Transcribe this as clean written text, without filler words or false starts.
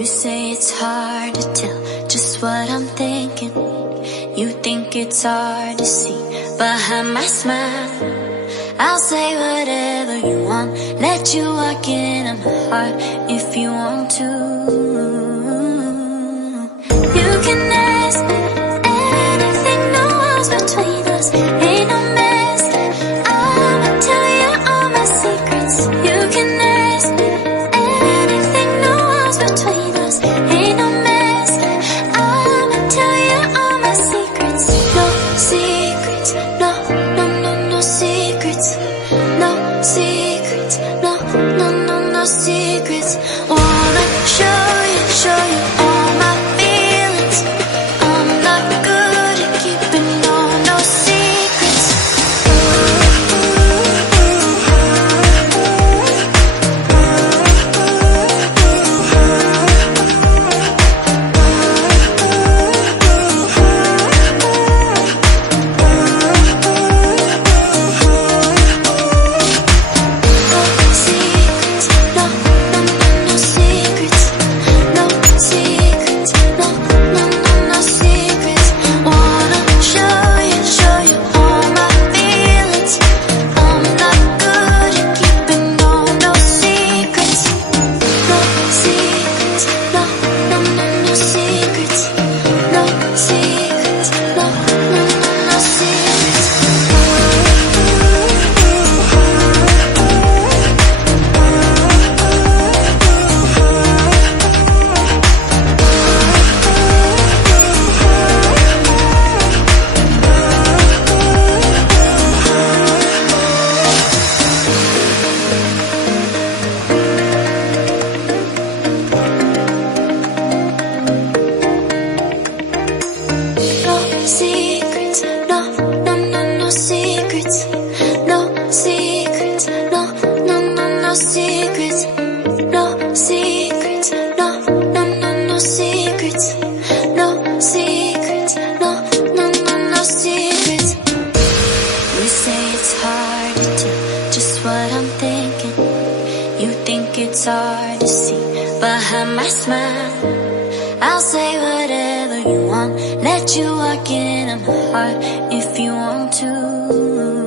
You say it's hard to tell just what I'm thinking. You think it's hard to see behind my smile. I'll say whatever you want, let you walk into my heart if you want to. You can ask me anything, no walls between us, ain't no mess. I'ma tell you all my secrets. You can ask me anything, no walls between us, ain't no mess. I'ma tell you all my secrets. No secrets, no, no, no, no secrets. No secrets, no, no, no, no secrets. Wanna show you all my feelings. I'm not good at keeping no secrets. Secrets, no, no, no, no secrets. No secrets, no, no, no, no secrets. No secrets, no, no, no, no secrets. No secrets, no, no, no, no secrets. You say it's hard to tell just what I'm thinking. You think it's hard to see behind my smile. I'll say whatever you want, let you walk into my heart if you want to.